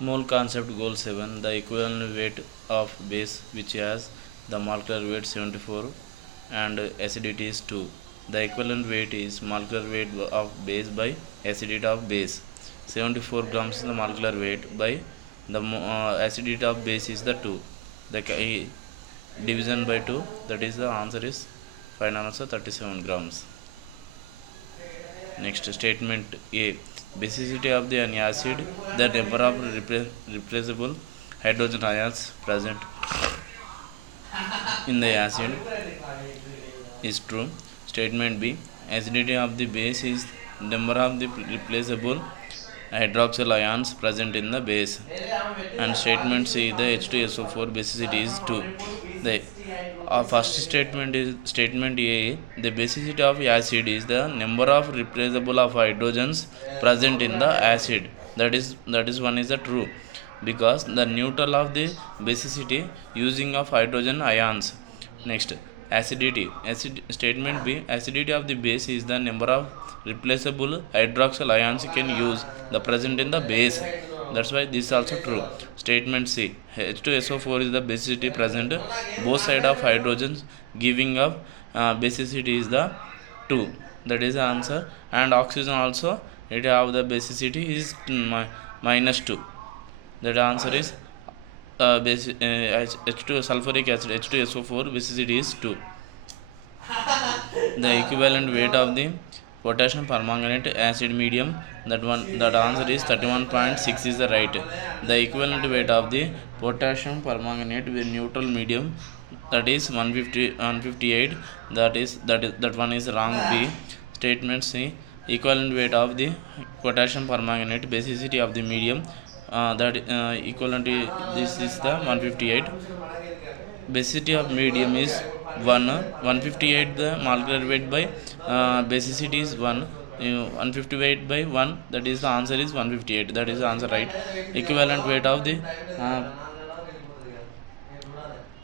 Mole concept goal 7. The equivalent weight of base which has the molecular weight 74 and acidity is 2. The equivalent weight is molecular weight of base by acidity of base. 74 grams is the molecular weight by the acidity of base is the 2. The division by 2, that is the answer is final answer 37 grams. Next statement A. Basicity of the an acid, the number of replaceable hydrogen ions present in the acid is true. Statement B. Acidity of the base is number of the replaceable hydroxyl ions present in the base. And statement C. The H2SO4 basicity is 2. The first statement is statement A. The basicity of acid is the number of replaceable of hydrogens present in the acid. That is one is the true, because the neutral of the basicity using of hydrogen ions. Next, acidity. Statement B. Acidity of the base is the number of replaceable hydroxyl ions can use the present in the base. That's why this is also true. Statement C. H2SO4 is the basicity present both side of hydrogens, giving up basicity is the 2. That is the answer. And oxygen also, it have the basicity is minus 2. That answer is H2 sulfuric acid H2SO4 basicity is 2. The equivalent weight of the potassium permanganate acid medium, that answer is 31.6 is the right. The equivalent weight of the potassium permanganate with neutral medium, that is 158. That one is wrong. B. Statement C. Equivalent weight of the potassium permanganate basicity of the medium, that equivalent to this is the 158. Basicity of medium is 1. 158 the molecular weight by basicity is 1. 158 by 1, that is the answer is 158. That is the answer right. Equivalent weight of the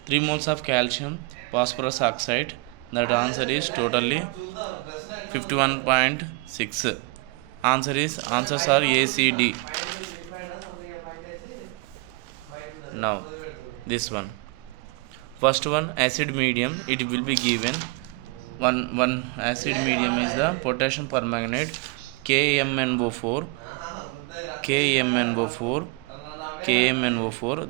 3 moles of calcium phosphorus oxide, that answer is totally 51.6. Answers are A, C, D. Now this one, first one, acid medium, it will be given one acid medium is the potassium permanganate KMnO4,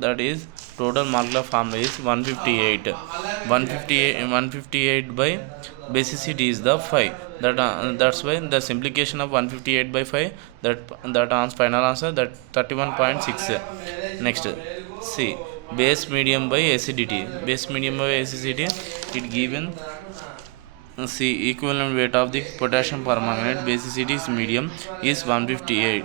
that is total molecular formula is 158. 158 by basicity is the 5. That's why the simplification of 158 by 5, that final answer, that 31.6. Next, C. Base medium by acidity. It given C. Equivalent weight of the potassium permanganate basicity is medium is 158.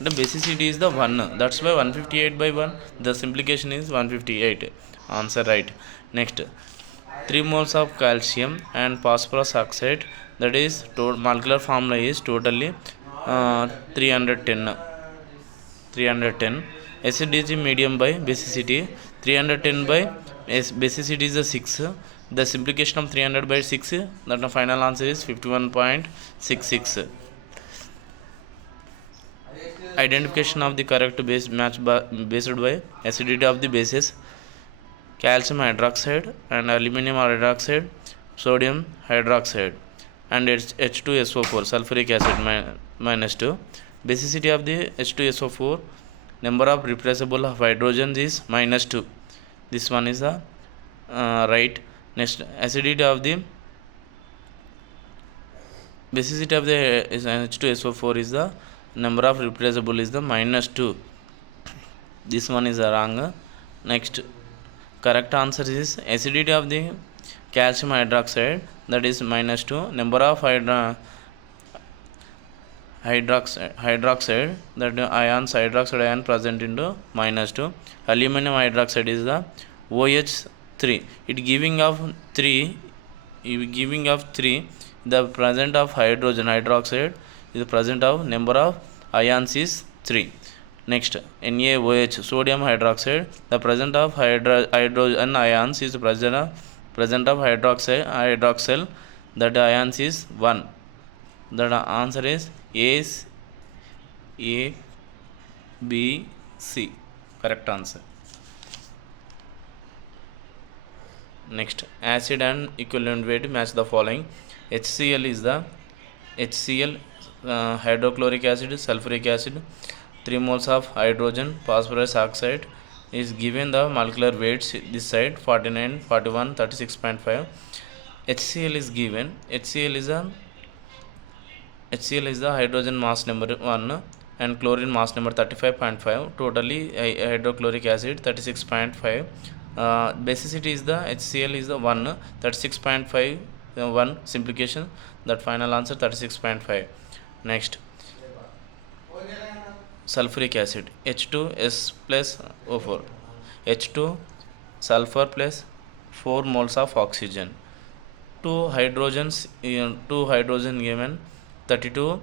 The basicity is the 1. That's why 158 by 1. The simplification is 158. Answer right. Next, 3 moles of calcium and phosphorus oxide, that is molecular formula is totally 310. Acidity medium by basicity 310 by basicity is a 6. The simplification of 300 by 6, that the final answer is 51.66. Identification of the correct base match based by acidity of the bases: calcium hydroxide and aluminum hydroxide, sodium hydroxide, and H2SO4 sulfuric acid minus 2. Basicity of the H2SO4, number of replaceable of hydrogen is minus 2. This one is the right. Next, acidity of the basicity of the H2SO4 is the number of replaceable is the minus 2. This one is wrong. Next, correct answer is acidity of the calcium hydroxide, that is minus 2. Number of hydroxide, that ions hydroxide ion present into minus 2. Aluminum hydroxide is the OH3. It giving of 3. The present of hydrogen hydroxide is the present of number of ions is 3. Next, NaOH sodium hydroxide, the present of hydrogen ions is the present of hydroxyl, that ions is 1. The answer is A, B, C. Correct answer. Next, acid and equivalent weight match the following. HCl is the HCl, hydrochloric acid, sulfuric acid, 3 moles of hydrogen, phosphorus oxide is given the molecular weights this side 49, 41, 36.5. HCl is given. HCl is the hydrogen mass number 1 and chlorine mass number 35.5. Totally hydrochloric acid 36.5. Basicity is the HCl is the 1, 36.5, 1 simplification, that final answer 36.5. Next, sulfuric acid H2S plus O4, H2 sulfur plus 4 moles of oxygen, 2 hydrogen given, 32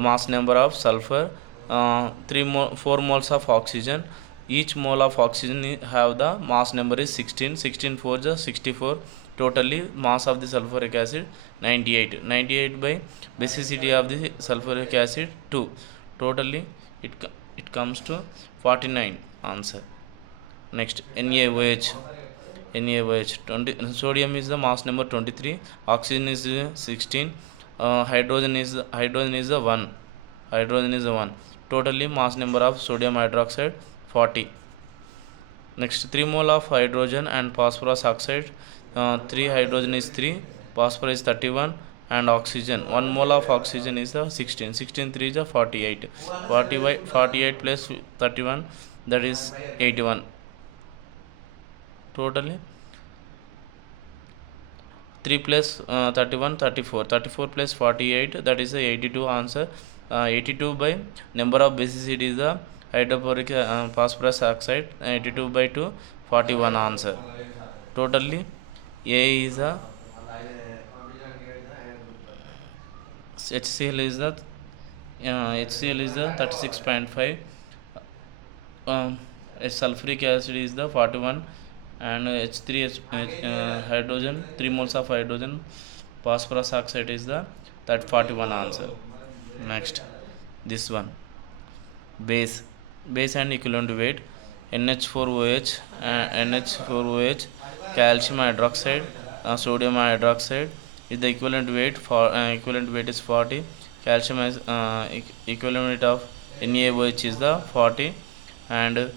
mass number of sulfur, 4 moles of oxygen. Each mole of oxygen have the mass number is 16, 16 4 is 64. Totally mass of the sulfuric acid 98, 98 by basicity of the sulfuric acid 2. Totally it comes to 49 answer. Next, NaOH. 20, sodium is the mass number 23, oxygen is 16, hydrogen is the 1. Totally mass number of sodium hydroxide 40. Next, 3 mole of hydrogen and phosphorus oxide, 3 hydrogen is 3, phosphorus is 31, and oxygen 1 mole of oxygen is 16, 16 3 is 48, 48 plus 31, that is 81. Totally 3 plus 31 34, 34 plus 48, that is 82 answer. 82 by number of basicity is the hydrochloric phosphorus oxide, 82 by 2, 41 answer. Totally A is the HCl is the 36.5, sulfuric acid is the 41, and H3 hydrogen, 3 moles of hydrogen, phosphorus oxide is the 41 answer. Next, this one, base and equivalent weight, NH4OH, calcium hydroxide, sodium hydroxide is the equivalent weight for equivalent weight is 40. Calcium is equivalent weight of NaOH is the 40, and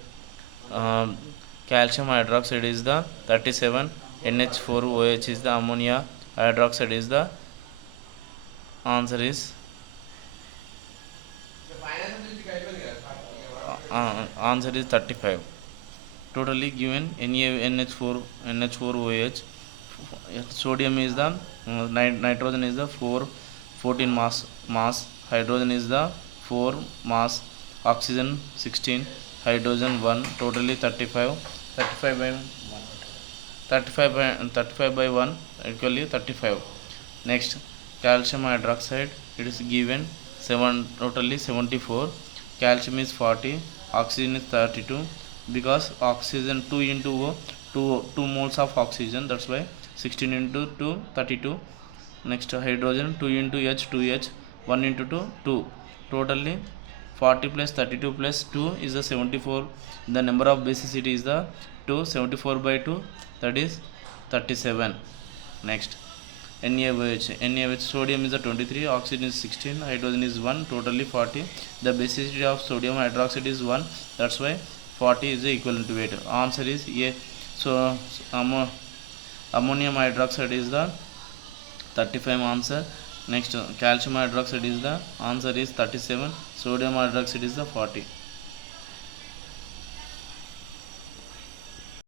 calcium hydroxide is the 37. NH4OH is the ammonia hydroxide is the answer is answer is 35. Totally given NH4OH, sodium is the nitrogen is the 14 mass, hydrogen is the 4 mass, oxygen 16, hydrogen 1, totally 35 by 1 equally 35. Next, calcium hydroxide, it is given 7, totally 74, calcium is 40, oxygen is 32, because oxygen 2 into 2 moles of oxygen, that's why 16 into 2 32. Next, hydrogen 2 into H 2H, 1 into 2, totally 40 plus 32 plus 2 is the 74. The number of basicity is the 2, 74 by 2, that is 37. Next, NaOH, sodium is the 23, oxygen is 16, hydrogen is 1, totally 40. The basicity of sodium hydroxide is 1, that's why 40 is the equivalent weight. Answer is A. So ammonium hydroxide is the 35 answer. Next, calcium hydroxide is the answer is 37, sodium hydroxide is the 40.